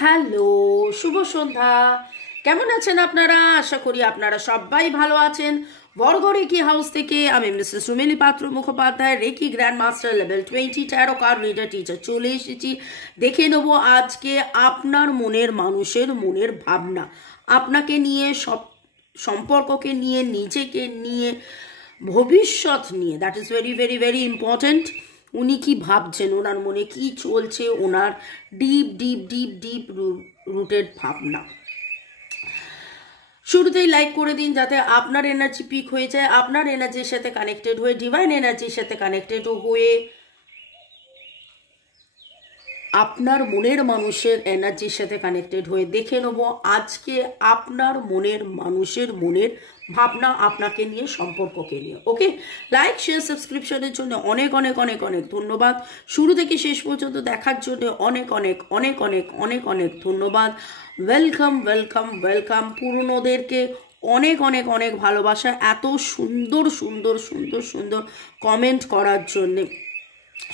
Hello, শুভ সন্ধ্যা। কেমন আছেন আপনারা? আশা করি আপনারা সবাই ভালো আছেন। বরগড় হাউস থেকে আমি Mrs Rumeli Patra Mukhopadhyay, reiki grand master level 20 tarot card reader teacher চলে এসেছি। দেখে নেব আজকে আপনার মনের মানুষের মনের ভাবনা, আপনাকে নিয়ে, সব সম্পর্ককে নিয়ে, নিজেকে নিয়ে, ভবিষ্যৎ নিয়ে। That is very very very important. উনি কি ভাবছেন, ওনার মনে কি চলছে, ওনার deep deep deep deep rooted ভাবনা। শুরুতেই লাইক করে দিন যাতে আপনার এনার্জি পিক হয়ে যায়, আপনার এনার্জির সাথে কানেক্টেড হয়ে, ডিভাইন এনার্জির সাথে কানেক্টেড হয়ে আপনার মনের মানুষের এনার্জির সাথে কানেক্টেড হয়ে দেখে নেব আজকে আপনার মনের মানুষের মনের ভাবনা, আপনাকে নিয়ে, সম্পর্ককে নিয়ে। ওকে, লাইক শেয়ার সাবস্ক্রিপশনের জন্য অনেক অনেক অনেক অনেক ধন্যবাদ। শুরু থেকে শেষ পর্যন্ত দেখার জন্য অনেক অনেক অনেক অনেক অনেক অনেক ধন্যবাদ। Welcome welcome welcome. পুরনোদেরকে অনেক অনেক অনেক ভালোবাসা এত সুন্দর সুন্দর সুন্দর সুন্দর কমেন্ট করার জন্যে।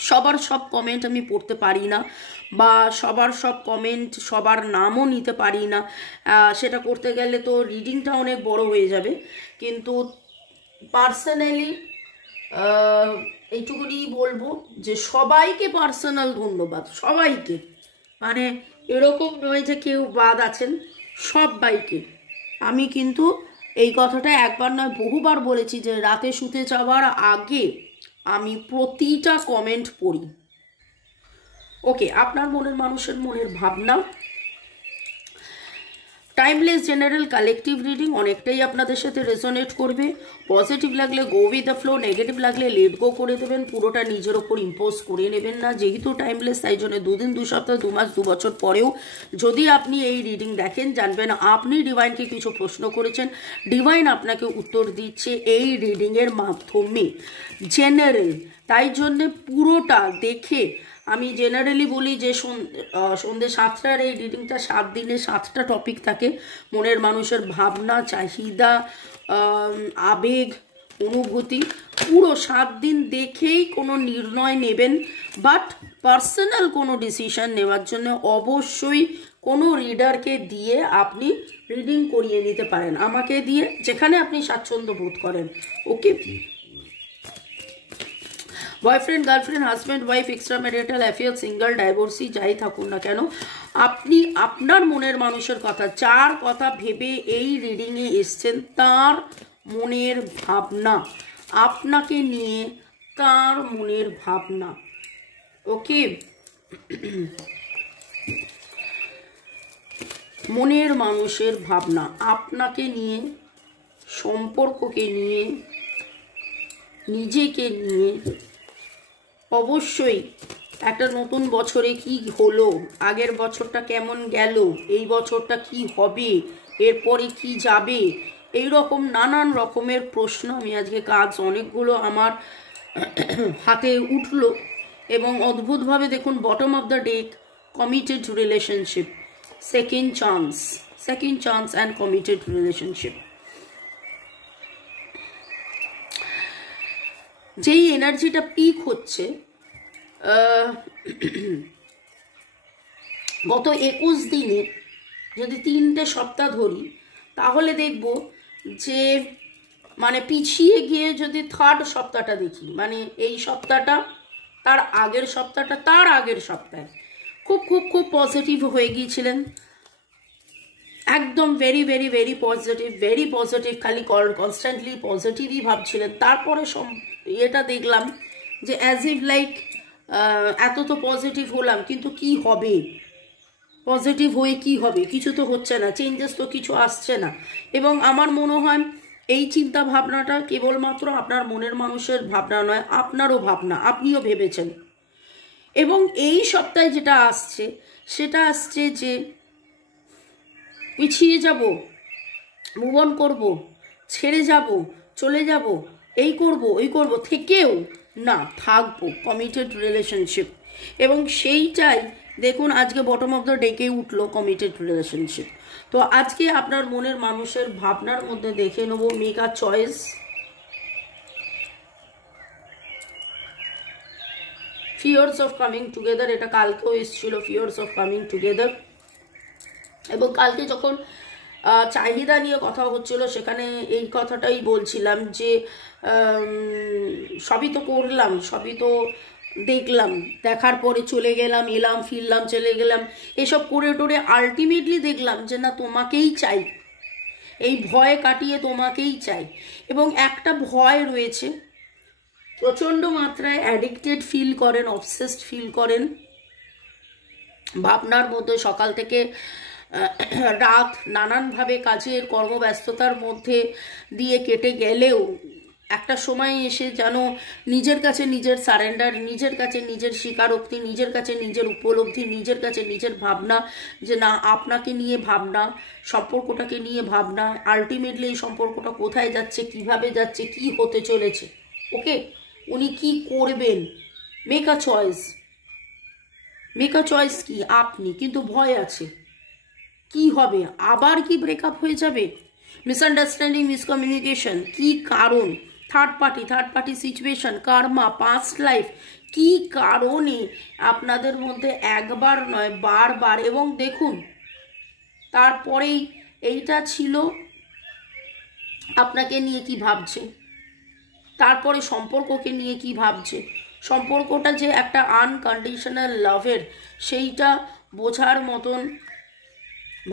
সবার সব কমেন্ট আমি পড়তে পারি না, বা সবার সব কমেন্ট সবার নামও নিতে পারি না। সেটা করতে গেলে তো রিডিংটা অনেক বড় হয়ে যাবে। কিন্তু পার্সোনালি এইটুকুনি বলবো যে সবাইকে পার্সোনাল ধন্যবাদ, সবাইকে। মানে এরকম নয় যে কেউ বাদ আছেন, সবাইকে। আমি কিন্তু এই কথাটা একবার নয় বহুবার বলেছি যে রাতে শুতে যাওয়ার আগে আমি প্রতিটা কমেন্ট পড়ি। ওকে, আপনার মনের মানুষের মনের ভাবনা, টাইমলেস জেনারেল কালেকটিভ রিডিং অনেকটাই আপনাদের সাথে রেজোনেট করবে। পজিটিভ লাগলে go with the flow, negative লাগলে লেট গো করে দেবেন, পুরোটা নিজের ওপর ইম্পোজ করে নেবেন না। যেহেতু টাইমলেস, তাই জন্য 2 দিন 2 সপ্তাহ 2 মাস 2 বছর পরেও যদি আপনি এই রিডিং দেখেন, জানবেন আপনি ডিভাইনকে কিছু প্রশ্ন করেছেন, ডিভাইন আপনাকে উত্তর দিচ্ছে এই রিডিংয়ের মাধ্যমে। জেনারেল, তাই জন্যে পুরোটা দেখে আমি জেনারেলি বলি যে সন্ধ্যে 7টার এই রিডিংটা 7 দিনে 7টা টপিক থাকে। মনের মানুষের ভাবনা, চাহিদা, আবেগ, অনুভূতি, পুরো 7 দিন দেখেই কোনো নির্ণয় নেবেন। বাট পার্সোনাল কোনো ডিসিশন নেওয়ার জন্য অবশ্যই কোনো রিডারকে দিয়ে আপনি রিডিং করিয়ে নিতে পারেন, আমাকে দিয়ে, যেখানে আপনি স্বাচ্ছন্দ্য বোধ করেন। Okay, boyfriend, girlfriend, husband, wife, extra marital affair, single, divorcee, যাই থাকুন না কেন, আপনি আপনার মনের মানুষের কথা, যার কথা ভেবে এই রিডিংয়ে এসছেন, তার মনের ভাবনা, আপনাকে নিয়ে তার মনের ভাবনা। ওকে, মনের মানুষের ভাবনা আপনাকে নিয়ে, সম্পর্ককে নিয়ে, নিজেকে নিয়ে। অবশ্যই একটা নতুন বছরে কি হলো, আগের বছরটা কেমন গেল, এই বছরটা কি হবে, এরপরে কি যাবে, এই রকম নানান রকমের প্রশ্ন। আমি আজকে কাজ অনেকগুলো আমার হাতে উঠলো এবং অদ্ভুতভাবে দেখুন, bottom of the deck, committed relationship, second chance and committed relationship. যেই এনার্জিটা পিক হচ্ছে গত 21 দিনে, যদি 3টে সপ্তাহ ধরি, তাহলে দেখব যে মানে পিছিয়ে গিয়ে যদি 3rd সপ্তাহটা দেখি, মানে এই সপ্তাহটা, তার আগের সপ্তাহটা, তার আগের সপ্তাহে খুব খুব খুব পজিটিভ হয়ে গিয়েছিলেন, একদম ভেরি ভেরি ভেরি পজিটিভ, খালি কনস্ট্যান্টলি পজিটিভই ভাবছিলেন। তারপরে এটা দেখলাম যে অ্যাজ ইফ লাইক এত তো পজিটিভ হলাম, কিন্তু কি হবে, পজিটিভ হয়ে কি হবে, কিছু তো হচ্ছে না, চেঞ্জেস তো কিছু আসছে না। এবং আমার মনে হয় এই চিন্তা ভাবনাটা কেবলমাত্র আপনার মনের মানুষের ভাবনা নয়, আপনারও ভাবনা, আপনিও ভেবেছেন। এবং এই সপ্তাহে যেটা আসছে, সেটা আসছে যে পিছিয়ে যাব, মুভ অন করব, ছেড়ে যাব, চলে যাব, এই করব ওই করব, থেকেও না, থাকবো, কমিটেড রিলেশনশিপ। এবং সেইটাই দেখুন আজকে বটম অফ দ্য ডেকে উঠলো, কমিটেড রিলেশনশিপ। তো আজকে আপনার মনের মানুষের ভাবনার মধ্যে দেখে নেব, make a choice. Fears of coming together, এটা কালকেও এসেছিল, ফিয়ার্স অফ কামিং টুগেদার। এবং কালকে যখন চাহিদা নিয়ে কথা হচ্ছিল সেখানে এই কথাটাই বলছিলাম যে সবই তো করলাম, সবই তো দেখলাম, দেখার পরে চলে গেলাম, এলাম ফিরলাম চলে গেলাম, এসব করে টোরে আলটিমেটলি দেখলাম যে না, তোমাকেই চাই, এই ভয় কাটিয়ে তোমাকেই চাই। এবং একটা ভয় রয়েছে, প্রচণ্ড মাত্রায় অ্যাডিক্টেড ফিল করেন, অবসেসড ফিল করেন, ভাবনার মধ্যে সকাল থেকে রাত নানানভাবে কাজের কর্মব্যস্ততার মধ্যে দিয়ে কেটে গেলেও একটা সময় এসে যেন নিজের কাছে নিজের সারেন্ডার, নিজের কাছে নিজের স্বীকারোক্তি, নিজের কাছে নিজের উপলব্ধি, নিজের কাছে নিজের ভাবনা, যে না আপনাকে নিয়ে ভাবনা, সম্পর্কটাকে নিয়ে ভাবনা, আলটিমেটলি এই সম্পর্কটা কোথায় যাচ্ছে, কিভাবে যাচ্ছে, কি হতে চলেছে, ওকে উনি কি করবেন, make a choice. Make a choice কি আপনি, কিন্তু ভয় আছে কি হবে, আবার কি ব্রেকআপ হয়ে যাবে, মিসআন্ডারস্ট্যান্ডিং, মিসকমিউনিকেশন, কি কারণ, third party situation, karma, past life, কি কারণে আপনাদের মধ্যে একবার নয় বারবার। এবং দেখুন তারপরেই এইটা ছিল আপনাকে নিয়ে কি ভাবছে, তারপরে সম্পর্ককে নিয়ে কি ভাবছে, সম্পর্কটা যে একটা আনকন্ডিশনাল লাভের সেইটা বোঝার মতন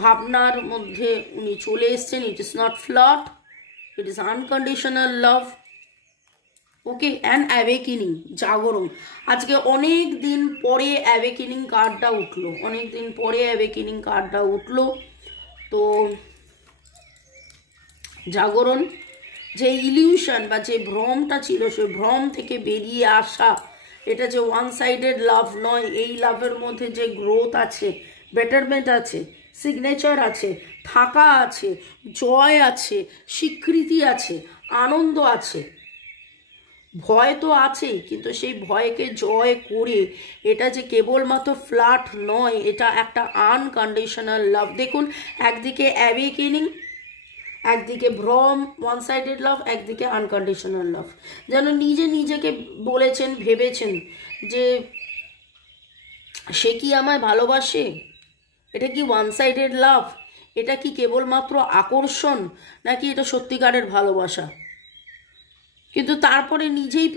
ভাবনার মধ্যে উনি চলে এসছেন। ইট ইজ নট ফ্লট, it is unconditional love, okay. And awakening, জাগরণ। আজকে অনেক দিন পরে অ্যাওয়েকেনিং কার্ডটা উঠলো, অনেক দিন পরে অ্যাওয়েকেনিং কার্ডটা উঠলো। তো জাগরণ, যে ইলিউশন বা যে ভ্রমটা ছিল সেই ভ্রম থেকে বেরিয়ে আসা, এটা যে ওয়ান সাইডেড লাভ নয়, এই লাভের মধ্যে যে গ্রোথ আছে, বেটারমেন্ট আছে, সিগনেচার আছে, থাকা আছে, জয় আছে, স্বীকৃতি আছে, আনন্দ আছে, ভয় তো আছেই, কিন্তু সেই ভয়কে জয় করে এটা যে কেবলমাত্র ফ্ল্যাট নয়, এটা একটা আনকন্ডিশনাল লাভ। দেখুন একদিকে অ্যাওয়েকেনিং, একদিকে ভ্রম, ওয়ান সাইডেড লাভ, একদিকে আনকন্ডিশনাল লাভ। যেন নিজে নিজেকে বলেছেন, ভেবেছেন যে সে কি আমায় ভালোবাসে, এটা কি ওয়ান সাইডেড লাভ, এটা কি কেবলমাত্র আকর্ষণ, নাকি এটা সত্যিকারের ভালোবাসা। কিন্তু তারপরে নিজেই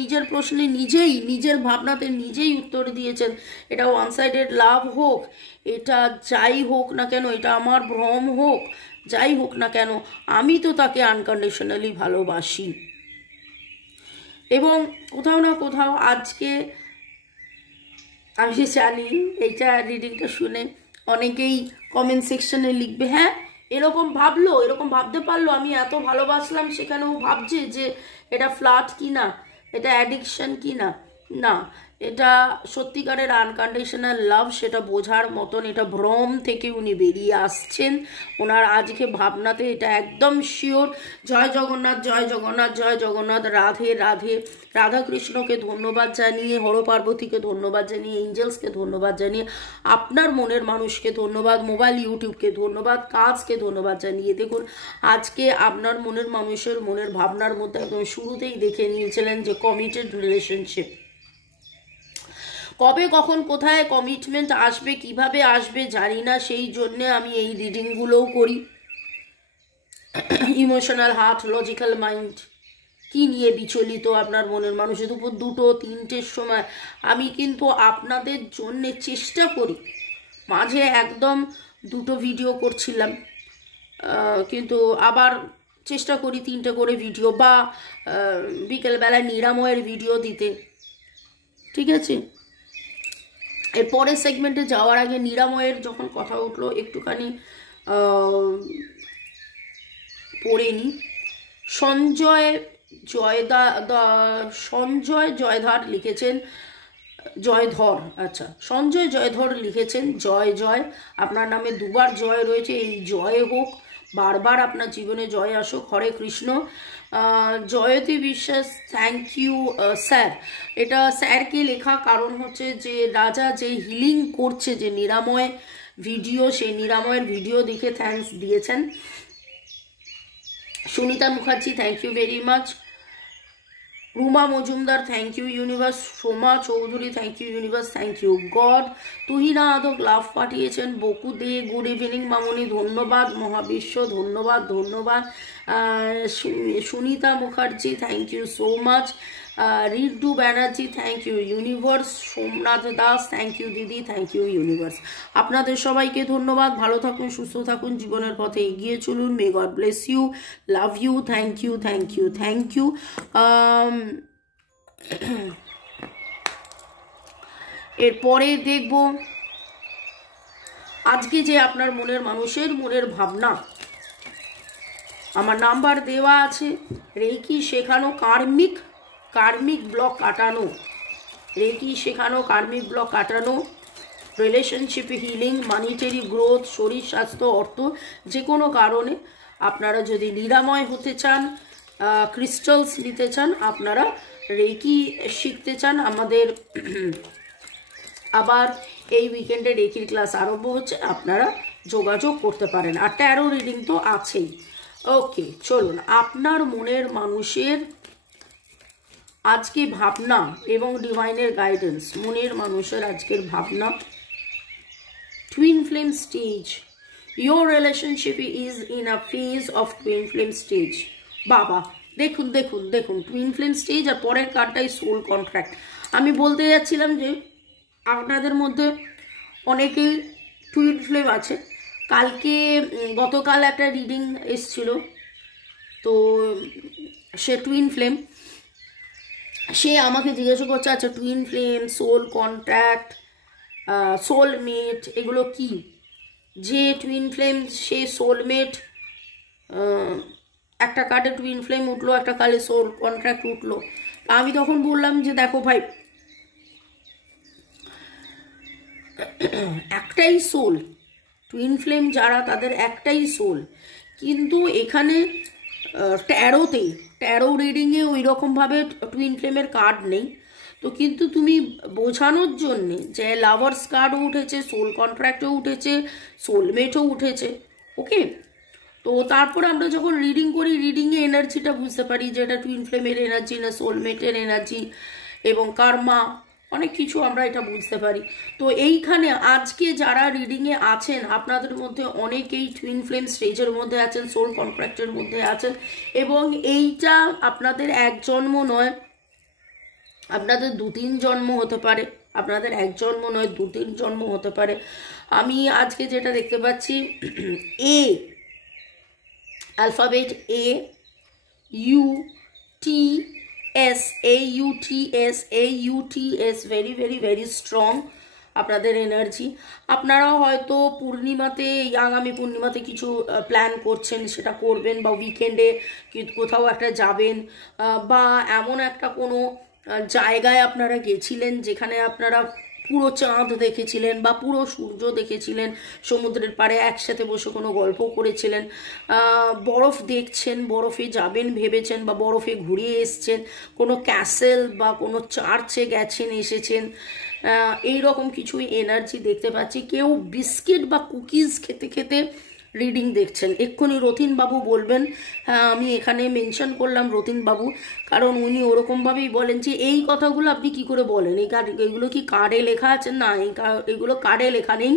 নিজের প্রশ্নে নিজেই, নিজের ভাবনাতে নিজেই উত্তর দিয়েছেন, এটা ওয়ান সাইডেড লাভ হোক, এটা যাই হোক না কেন, এটা আমার ভ্রম হোক, যাই হোক না কেন, আমি তো তাকে আনকন্ডিশনালি ভালোবাসি। এবং কোথাও না কোথাও আজকে আমি জানি এইটা রিডিংটা শুনে অনেকেই কমেন্ট সেকশনে লিখবে, হ্যাঁ এরকম ভাবলো, এরকম ভাবতে পারলো, আমি এত ভালোবাসলাম সেখানেও ভাবছে যে এটা ফ্ল্যাট কি না, এটা অ্যাডিকশন কি না। না, এটা সত্যিকারের আনকন্ডিশনাল লাভ, সেটা বোঝার মতন, এটা ভ্রম থেকে উনি বেরিয়ে আসছেন। ওনার আজকে ভাবনাতে এটা একদম শিওর। জয় জগন্নাথ, জয় জগন্নাথ, জয় জগন্নাথ, রাধে রাধে। রাধাকৃষ্ণকে ধন্যবাদ জানিয়ে, হর পার্বতীকে ধন্যবাদ জানিয়ে, এঞ্জেলসকে ধন্যবাদ জানিয়ে, আপনার মনের মানুষকে ধন্যবাদ, মোবাইল ইউটিউবকে ধন্যবাদ, কাজকে ধন্যবাদ জানিয়ে, দেখুন আজকে আপনার মনের মানুষের মনের ভাবনার মধ্যে একদম শুরুতেই দেখে নিয়েছিলেন যে কমিটেড রিলেশনশিপ। কবে কখন কোথায় কমিটমেন্ট আসবে, কিভাবে আসবে জানি না, সেই জন্যে আমি এই রিডিংগুলোও করি। ইমোশনাল হার্ট, লজিক্যাল মাইন্ড, কি নিয়ে বিচলিত আপনার মনের মানুষের, দুপুর 2-3টের সময় আমি কিন্তু আপনাদের জন্য চেষ্টা করি, মাঝে একদম 2টো ভিডিও করছিলাম, কিন্তু আবার চেষ্টা করি 3টে করে ভিডিও, বা বিকেলবেলায় নিরাময়ের ভিডিও দিতে, ঠিক আছে। এর পরের সেগমেন্টে যাওয়ার আগে নিরাময়ের যখন কথা উঠলো একটুখানি পড়ে নি। সঞ্জয় জয়ধার লিখেছেন, জয়ধর, আচ্ছা সঞ্জয় জয়ধর লিখেছেন, জয় জয়, আপনার নামে দুবার জয় রয়েছে, এই জয় হোক, বারবার আপনার জীবনে জয় আসুক, হরে কৃষ্ণ। জয়তী বিশ্বাস, থ্যাংক ইউ স্যার। এটা স্যারকে লেখা, কারণ হচ্ছে যে রাজা যে হিলিং করছে, যে নিরাময় ভিডিও, সেই নিরাময়ের ভিডিও দেখে থ্যাঙ্কস দিয়েছেন। Sunita Mukherjee, thank you very much. Ruma Majumdar, thank you universe. Soma Chowdhury, thank you universe, thank you God. Tuhina Adak love পাঠিয়েছেন। বকু দে, গুড ইভিনিং মামনি, ধন্যবাদ। মহাবিশ্ব, ধন্যবাদ ধন্যবাদ। Sunita Mukherjee, thank you so much. Ridu Banerjee, thank you universe. Somnath Das, thank you দিদি, থ্যাংক ইউ ইউনিভার্স। আপনাদের সবাইকে ধন্যবাদ। ভালো থাকুন, সুস্থ থাকুন, জীবনের পথে এগিয়ে চলুন। May God bless you, love you, thank you thank you thank you. এরপরে দেখব আজকে যে আপনার মনের মানুষের মনের ভাবনা, আমার নাম্বার দেওয়া আছে। রেকি শেখানো কার্মিক ব্লক কাটানো, রেকি শেখানো কার্মিক ব্লক কাটানো, রিলেশনশিপ হিলিং, মানিটারি গ্রোথ, শরীর স্বাস্থ্য, অর্থ, যে কোনো কারণে আপনারা যদি নিরাময় হতে চান, ক্রিস্টালস নিতে চান, আপনারা রেকি শিখতে চান, আমাদের আবার এই উইকেন্ডে রেকির ক্লাস আরম্ভ হচ্ছে, আপনারা যোগাযোগ করতে পারেন। আর ট্যারো রিডিং তো আছেই। ওকে, চলুন আপনার মনের মানুষের আজকে ভাবনা এবং ডিভাইনের গাইডেন্স। মনের মানুষের আজকের ভাবনা, twin flame stage. Your relationship is in a phase of twin flame stage. বাবা, দেখুন দেখুন দেখুন, টুইন ফ্লেম স্টেজ আর পরের কার্ডটাই সোল কন্ট্রাক্ট। আমি বলতে যাচ্ছিলাম যে আপনাদের মধ্যে অনেকেই টুইন ফ্লেম আছে। গতকাল একটা রিডিং এসছিল, তো সে টুইন ফ্লেম, সে আমাকে জিজ্ঞাসা করছে আচ্ছা twin flame, soul contract, soulmate এগুলো কি? যে টুইন ফ্লেম সে সোলমেট, একটা কার্ডে টুইন ফ্লেম উঠলো, একটা কার্ডে সোল কন্ট্রাক্ট উঠলো। আমি তখন বললাম যে দেখো ভাই, একটাই সোল, টুইন ফ্লেম যারা তাদের একটাই সোল, কিন্তু এখানে ট্যারো রিডিংয়ে ওই রকমভাবে টুইন ফ্লেমের কার্ড নেই। তো কিন্তু তুমি বোঝানোর জন্যে যে লাভার্স কার্ডও উঠেছে, সোল কন্ট্রাক্টও উঠেছে, সোলমেটও উঠেছে। ওকে, তো তারপরে আমরা যখন রিডিং করি, রিডিংয়ে এনার্জিটা বুঝতে পারি যে এটা টুইন ফ্লেমের এনার্জি না সোলমেটের এনার্জি, এবং কার্মা, অনেক কিছু আমরা এটা বুঝতে পারি। তো এইখানে আজকে যারা রিডিংয়ে আছেন, আপনাদের মধ্যে অনেকেই টুইন ফ্লেম স্টেজের মধ্যে আছেন, সোল কন্ট্রাক্টের মধ্যে আছেন, এবং এইটা আপনাদের এক জন্ম নয়, আপনাদের 2-3 জন্ম হতে পারে, আপনাদের এক জন্ম নয় 2-3 জন্ম হতে পারে। আমি আজকে যেটা দেখতে পাচ্ছি, A alphabet A, U T S, AUTS very very very strong আপনাদের এনার্জি। আপনারাও হয়তো পূর্ণিমাতে, আগামী পূর্ণিমাতে কিছু প্ল্যান করছেন, সেটা করবেন, বা উইকেন্ডে কোথাও একটা যাবেন, বা এমন একটা কোনো জায়গায় আপনারা গেছিলেন যেখানে আপনারা পুরো চাঁদ দেখেছিলেন বা পুরো সূর্য দেখেছিলেন, সমুদ্রের পাড়ে একসাথে বসে কোনো গল্প করেছিলেন, বরফ দেখছেন, বরফে যাবেন ভেবেছেন, বা বরফে ঘুরিয়ে এসছেন, কোনো ক্যাসেল বা কোনো চার্চে গেছেন এসেছেন, এই রকম কিছু এনার্জি দেখতে পাচ্ছি। কেউ বিস্কিট বা কুকিজ খেতে খেতে রিডিং দেখছেন। এক্ষুনি রতিন বাবু বলবেন, হ্যাঁ আমি এখানে মেনশন করলাম রতিন বাবু, কারণ উনি ওরকমভাবেই বলেন যে এই কথাগুলো আপনি কি করে বলেন, এইগুলো কি কার্ডে লেখা আছে? না, এগুলো কার্ডে লেখা নেই,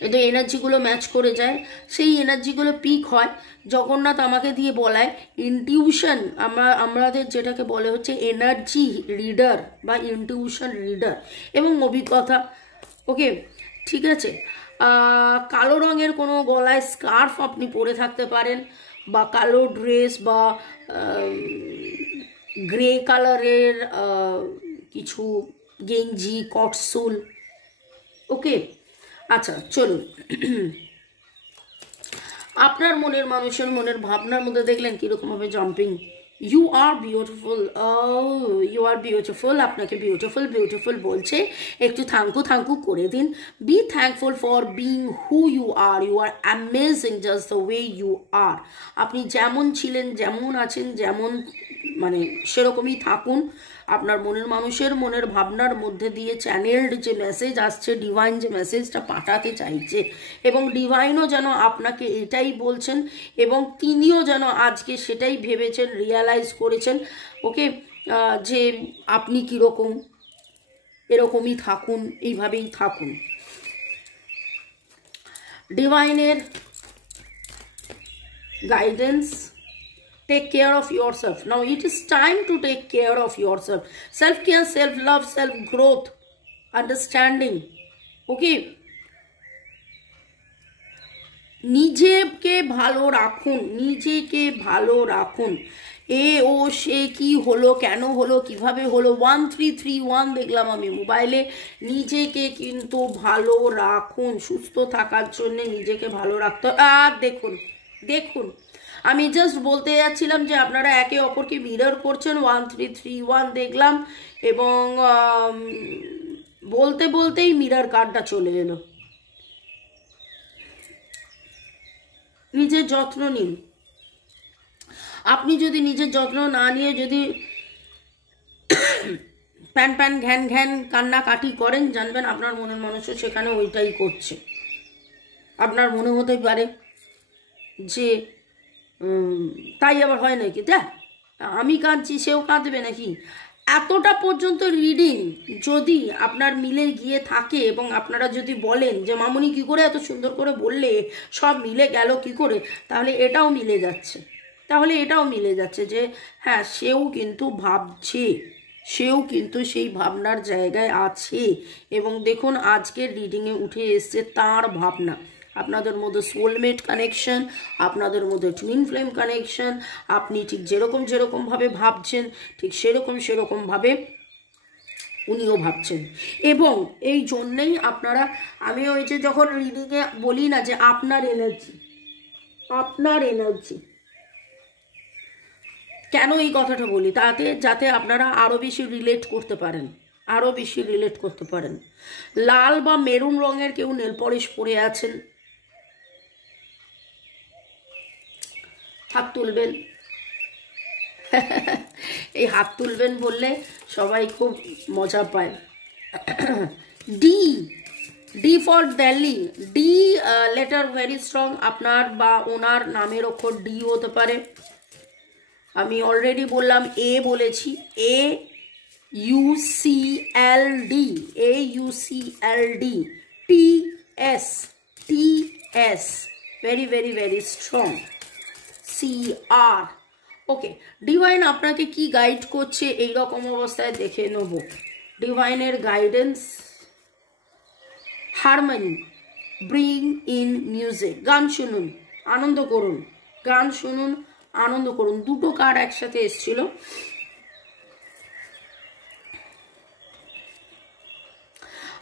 কিন্তু এনার্জিগুলো ম্যাচ করে যায়, সেই এনার্জিগুলো পিক হয়। জগন্নাথ আমাকে দিয়ে বলায় ইনটিউশন, আমাদের যেটাকে বলে হচ্ছে এনার্জি রিডার বা ইনটিউশন রিডার এবং অভিজ্ঞতা। ওকে, ঠিক আছে। কালো রঙের কোনো গলায় স্কার্ফ আপনি পরে থাকতে পারেন, বা কালো ড্রেস, বা গ্রে কালারের কিছু গেঞ্জি, কটসুল। ওকে, আচ্ছা চলুন আপনার মনের মানুষের মনের ভাবনার মধ্যে দেখলেন কীরকমভাবে jumping. You are beautiful, you are beautiful, আপনাকে বিউটিফুল বিউটিফুল বলছে। একটু থ্যাঙ্কু করে দিন। Be thankful for being who you are amazing just the way you are. আপনি যেমন ছিলেন, যেমন আছেন, যেমন মানে সেরকমই থাকুন। আপনার মনের মানুষের মনের ভাবনার মধ্যে দিয়ে চ্যানেলড যে মেসেজ আসছে, ডিভাইন যে মেসেজটা পাঠাতে চাইছে, এবং ডিভাইনও যেন আপনাকে এটাই বলছেন, এবং তিনিও যেন আজকে সেটাই ভেবেছেন, রিয়ালাইজ করেছেন, ওকে, যে আপনি কীরকম, এরকমই থাকুন, এইভাবেই থাকুন। ডিভাইনের guidance, take care of yourself. Now it is time to take care of yourself. Self care, self love, self growth, understanding, okay, নিজেকে ভালো রাখুন, নিজেকে ভালো রাখুন। এ ও সে কি হলো, কেন হলো, কিভাবে হলো, 1331 দেখলাম আমি মোবাইলে। নিজেকে কিন্তু ভালো রাখুন, সুস্থ থাকার জন্য নিজেকে ভালো রাখতে। আর দেখুন দেখুন, আমি জাস্ট বলতে যাচ্ছিলাম যে আপনারা একে অপরকে মিরর করছেন, 1331 দেখলাম, এবং বলতে বলতেই মিরর কার্ডটা চলে এলো। নিজের যত্ন নিন। আপনি যদি নিজের যত্ন না নিয়ে যদি প্যান প্যান ঘ্যান ঘ্যান কান্নাকাটি করেন, জানবেন আপনার মনের মানুষও সেখানে ওইটাই করছে। আপনার মনে হতে পারে যে তাই আবার হয় নাকি, দেখ আমি কাঁদছি সেও কাঁদবে নাকি। এতটা পর্যন্ত রিডিং যদি আপনার মিলে গিয়ে থাকে, এবং আপনারা যদি বলেন যে মামুনি কি করে এত সুন্দর করে বললে, সব মিলে গেল কি করে, তাহলে এটাও মিলে যাচ্ছে, যে হ্যাঁ সেও কিন্তু ভাবছে, সেও কিন্তু সেই ভাবনার জায়গায় আছে। এবং দেখুন আজকের রিডিংয়ে উঠে এসছে তার ভাবনা। আপনাদের মধ্যে সোলমেট কানেকশন, আপনাদের মধ্যে টুইন ফ্লেম কানেকশন। আপনি ঠিক যেরকমভাবে ভাবছেন, ঠিক সেরকমভাবে উনিও ভাবছেন। এবং এই জন্যেই আপনারা, আমি ওই যে যখন রিডিংয়ে বলি না যে আপনার এনার্জি, কেন এই কথাটা বলি, যাতে আপনারা আরও বেশি রিলেট করতে পারেন। লাল বা মেরুন রঙের কেউ নেল পলিশ পরে আছেন, হাত তুলবেন। এই হাত তুলবেন বললে সবাই খুব মজা পায়। D for Delhi, D letter very strong. আপনার বা ওনার নামের অক্ষর ডি হতে পারে। আমি অলরেডি বললাম, এ বলেছি, AUCLD, TS, very very very strong, CR, okay. Divine আপনাকে কি গাইড করছে এই রকম অবস্থায় দেখে নেব। ডিভাইনের guidance, harmony, bring in music, গান শুনুন, আনন্দ করুন, দুটো কার্ড একসাথে এসছিল।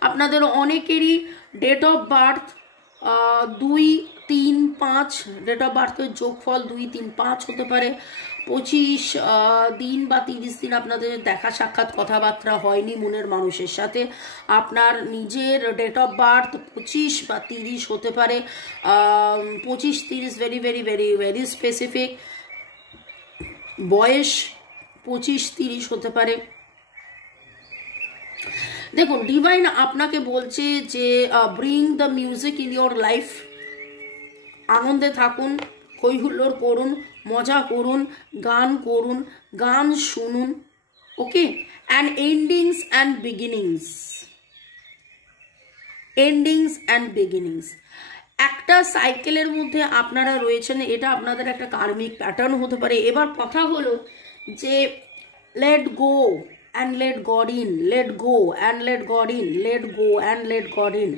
আপনাদের অনেকেরই date of birth 2-3-5, date of বার্থের যোগফল 2-3-5 হতে পারে। 25 দিন বা 30 দিন আপনাদের দেখা সাক্ষাৎ কথাবার্তা হয়নি মনের মানুষের সাথে। আপনার নিজের ডেট অফ বার্থ 25 বা 30 হতে পারে। 25-30 very very very very specific. বয়স 25-30 হতে পারে। দেখুন ডিভাইন আপনাকে বলছে যে bring the music in your life, আনন্দে থাকুন, হই হুল্লোড় করুন, মজা করুন, গান শুনুন, ওকে। অ্যান্ড এন্ডিংস অ্যান্ড বিগিনিংস, একটা সাইকেলের মধ্যে আপনারা রয়েছেন, এটা আপনাদের একটা কার্মিক প্যাটার্ন হতে পারে। এবার কথা হলো যে let go and let God in, let go and let God in, let go and let God in।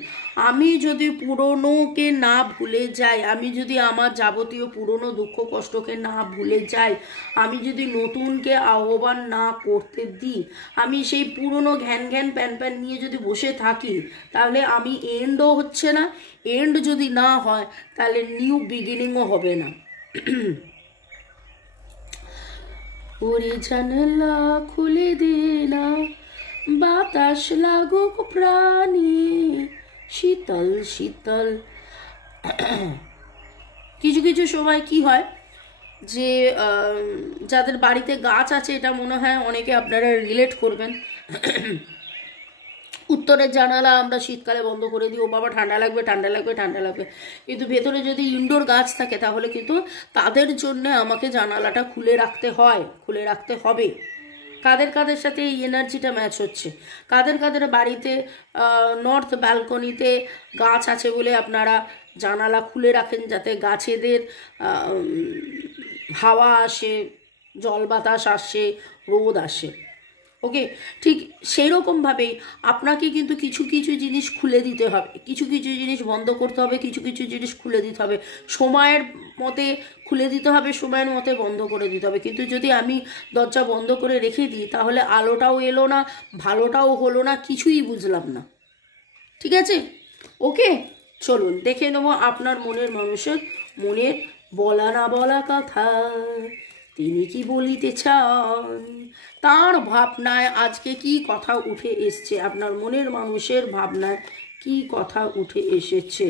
আমি যদি পুরনোকে না ভুলে যাই, আমি যদি আমার যাবতীয় পুরনো দুঃখ কষ্টকে না ভুলে যাই, আমি যদি নতুনকে আহ্বান না করতে দিই, আমি সেই পুরনো ঘ্যান ঘ্যান প্যান প্যান নিয়ে যদি বসে থাকি, তাহলে আমি এন্ডও হচ্ছে না, এন্ড যদি না হয় তাহলে নিউ বিগিনিংও হবে না। ওরে জানলা খুলে দে না, বাতাস লাগুক প্রাণে শীতল শীতল। কিছু সময় কি হয়, যে যাদের বাড়িতে গাছ আছে, এটা মনে হয় অনেকে আপনারা রিলেট করবেন। উত্তরের জানালা আমরা শীতকালে বন্ধ করে দিই, ও বাবা ঠান্ডা লাগবে ঠান্ডা লাগবে ঠান্ডা লাগবে, কিন্তু ভেতরে যদি ইনডোর গাছ থাকে তাহলে কিন্তু তাদের জন্য আমাকে জানালাটা খুলে রাখতে হয়, খুলে রাখতে হবে। কাদের কাদের সাথে এই এনার্জিটা ম্যাচ হচ্ছে, কাদের কাদের বাড়িতে নর্থ ব্যালকনিতে গাছ আছে বলে আপনারা জানালা খুলে রাখেন যাতে গাছেদের হাওয়া আসে, জল বাতাস আসে, রোদ আসে। ওকে, ঠিক সেই রকমভাবেই আপনাকে কিন্তু কিছু কিছু জিনিস খুলে দিতে হবে, কিছু কিছু জিনিস বন্ধ করতে হবে, কিছু কিছু জিনিস খুলে দিতে হবে, সময়ের মতে খুলে দিতে হবে, সময়ের মতে বন্ধ করে দিতে হবে। কিন্তু যদি আমি দরজা বন্ধ করে রেখে দিই তাহলে আলোটাও এলো না, ভালোটাও হলো না, কিছুই বুঝলাম না। ঠিক আছে, ওকে, চলুন দেখে নেবো আপনার মনের মানুষের মনের বলা না বলা কথা। তিনি কি বলিতে চান, তার ভাবনায় আজকে কি কথা উঠে এসছে, আপনার মনের মানুষের ভাবনায় কি কথা উঠে এসেছে।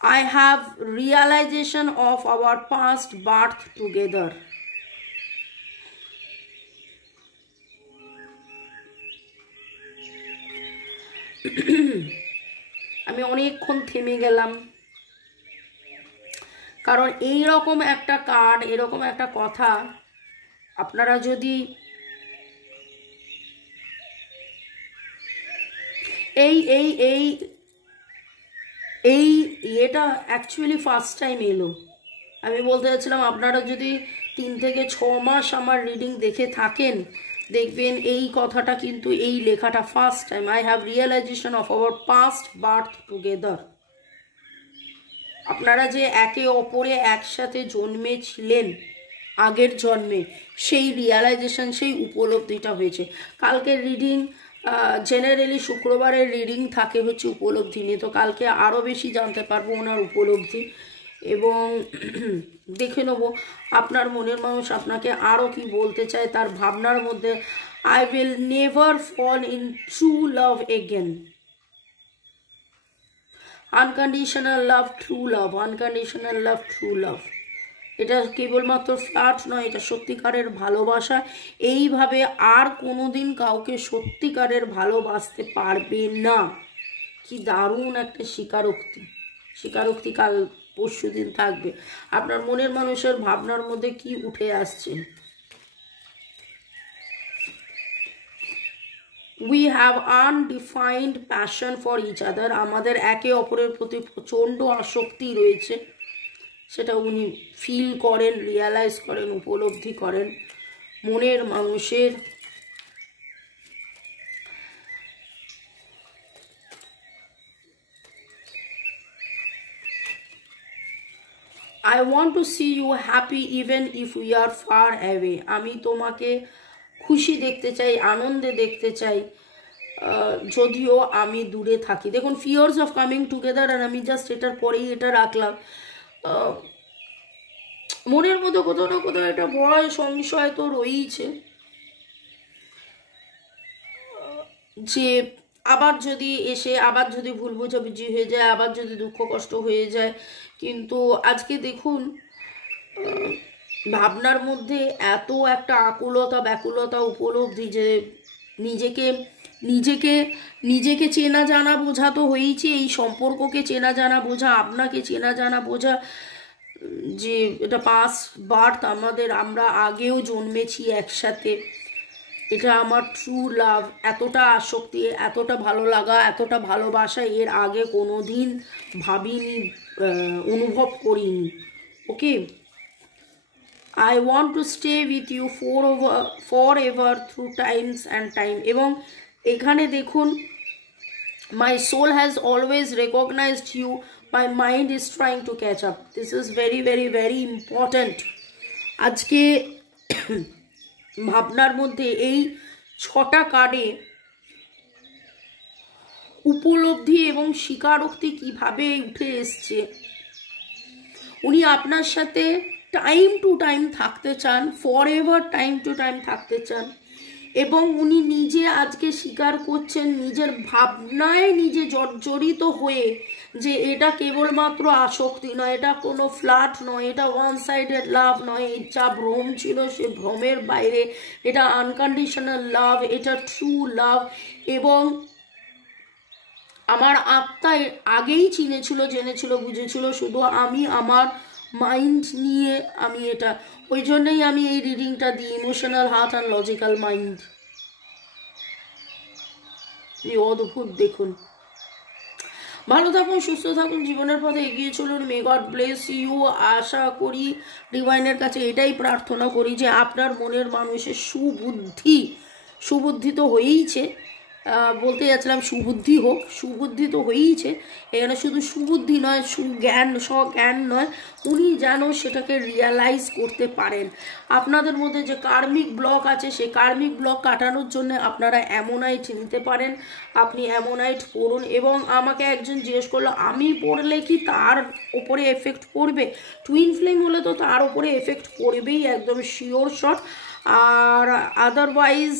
I have realization of our past birth together. আমি অনেকক্ষণ থেমে গেলাম, কারণ এই রকম একটা কার্ড, এরকম একটা কথা আপনারা যদি এই এই এই এই এটা অ্যাকচুয়ালি ফার্স্ট টাইম এলো। আমি বলতে চাচ্ছিলাম আপনারা যদি 3 থেকে 6 মাস আমার রিডিং দেখে থাকেন দেখবেন এই কথাটা কিন্তু, এই লেখাটা first time. I have realisation of our past birth together. আপনারা যে একে অপরে একসাথে জন্মেছিলেন আগের জন্মে, সেই রিয়েলাইজেশন, সেই উপলব্ধিটা হয়েছে। কালকের রিডিং জেনারেলি শুক্রবারের রিডিং থাকে হচ্ছে উপলব্ধি নিয়ে, তো কালকে আরও বেশি জানতে পারবো ওনার উপলব্ধি, এবং দেখে নেব আপনার মনের মানুষ আপনাকে আরও কি বলতে চায় তার ভাবনার মধ্যে। I will never fall in true love again. Unconditional love, true love, unconditional love, true love, এটা কেবলমাত্র ফ্লার্ট নয়, এটা সত্যিকারের ভালোবাসা। এইভাবে আর কোনোদিন কাউকে সত্যিকারের ভালোবাসতে পারবে না। কি দারুণ একটা স্বীকারোক্তি, স্বীকারোক্তি কাল পরশু দিন থাকবে। আপনার মনের মানুষের ভাবনার মধ্যে কি উঠে আসছে। We have undefined passion for each other. আমাদের একে অপরের প্রতি প্রচণ্ড আসক্তি রয়েছে, সেটা উনি ফিল করেন, রিয়ালাইজ করেন, উপলব্ধি করেন মনের মানুষের। I want to see you happy even if we are far away. আমি তোমাকে খুশি দেখতে চাই, আনন্দে দেখতে চাই, যদিও আমি দূরে থাকি। দেখুন, ফিয়ার্স অফ কামিং টুগেদার, আর আমি জাস্ট এটার পরেই এটা রাখলাম। মনের মধ্যে কোথাও না কোথাও একটা ভয় সংশয় তো রয়েছে, যে আবার যদি এসে আবার যদি ভুল বোঝাবুঝি হয়ে যায়, আবার যদি দুঃখ কষ্ট হয়ে যায়। কিন্তু আজকে দেখুন ভাবনার মধ্যে এত একটা আকুলতা, ব্যাকুলতা, উপলব্ধি, যে নিজেকে নিজেকে নিজেকে চেনা জানা বোঝা তো হয়েছে, এই সম্পর্ককে চেনা জানা বোঝা, আপনাকে চেনা জানা বোঝা, যে এটা পাস্ট বার্থ, আমরা আগেও জন্মেছি একসাথে, এটা আমার ট্রু লাভ। এতটা আসক্তি, এতটা ভালো লাগা, এতটা ভালোবাসা এর আগে কোনো দিন ভাবিনি, অনুভব করিনি। ওকে, I want to stay with you forever through times and time. এবং এখানে দেখুন, my soul has always recognized you, my mind is trying to catch up. This is very very very important. আজকে ভাবনার মধ্যে এই 6টা কার্ডে উপলব্ধি এবং স্বীকারোক্তি কিভাবে উঠে এসছে। উনি আপনার সাথে টাইম টু টাইম থাকতে চান, ফরএভার টাইম টু টাইম থাকতে চান, এবং উনি নিজে আজকে স্বীকার করছেন নিজের ভাবনায় নিজে জর্জরিত হয়ে যে এটা কেবলমাত্র আসক্তি নয়, এটা কোনো ফ্ল্যাট নয়, এটা ওয়ান সাইডেড লাভ নয়, যা ভ্রম ছিল সে ভ্রমের বাইরে, এটা আনকন্ডিশনাল লাভ, এটা ট্রু লাভ। এবং আমার আত্মা আগেই চিনেছিল, জেনেছিল, বুঝেছিল, শুধু আমি আমার মাইন্ড নিয়ে আমি এটা, ওই জন্যই আমি এই রিডিংটা দিই, emotional heart and logical mind. এই অদ্ভুত দেখুন। ভালো থাকুন, সুস্থ থাকুন, জীবনের পথে এগিয়ে চলুন। May God bless you. আশা করি, ডিভাইনের কাছে এটাই প্রার্থনা করি যে আপনার মনের মানুষের সুবুদ্ধি তো হয়েইছে, বলতে যাচ্ছিলাম সুবুদ্ধি হোক, সুবুদ্ধি তো হয়েইছে, এখানে শুধু সুবুদ্ধি নয়, স্বজ্ঞান নয়, উনি যেন সেটাকে রিয়ালাইজ করতে পারেন। আপনাদের মধ্যে যে কার্মিক ব্লক আছে সেই কার্মিক ব্লক কাটানোর জন্য আপনারা অ্যামোনাইট নিতে পারেন। আপনি অ্যামোনাইট পড়ুন। এবং আমাকে একজন জিজ্ঞেস করলো আমি পড়লে কি তার ওপরে এফেক্ট পড়বে? টুইন ফ্লেম হলে তো তার ওপরে এফেক্ট পড়বেই, একদম শিওর শট। আর আদারওয়াইজ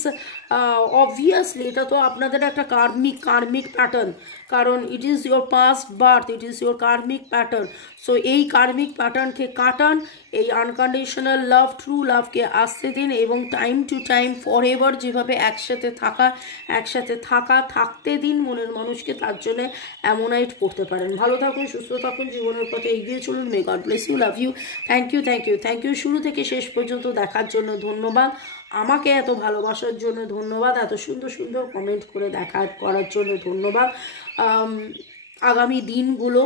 অবভিয়াসলি এটা তো আপনাদের একটা কার্মিক প্যাটার্ন, কারণ it is your past birth, it is your karmic pattern. So এই কার্মিক প্যাটার্নকে কাটান, এই আনকন্ডিশনাল লাভ, ট্রু লাভকে আসতে দিন, এবং time to time for ever যেভাবে একসাথে থাকতে দিন মনের মানুষকে, তার জন্য অ্যামোনাইট পড়তে পারেন। ভালো থাকুন, সুস্থ থাকুন, জীবনের পথে এগিয়ে চলুন। May God bless you, love you, thank you শুরু থেকে শেষ পর্যন্ত দেখার জন্য ধন্যবাদ, আমাকে এত ভালোবাসার জন্য ধন্যবাদ, এত সুন্দর সুন্দর কমেন্ট করে করার জন্য ধন্যবাদ। আগামী দিনগুলো,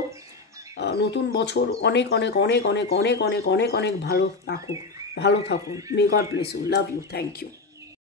নতুন বছর অনেক অনেক অনেক অনেক অনেক অনেক অনেক অনেক ভালো থাকুন। May God bless you, love you, thank you.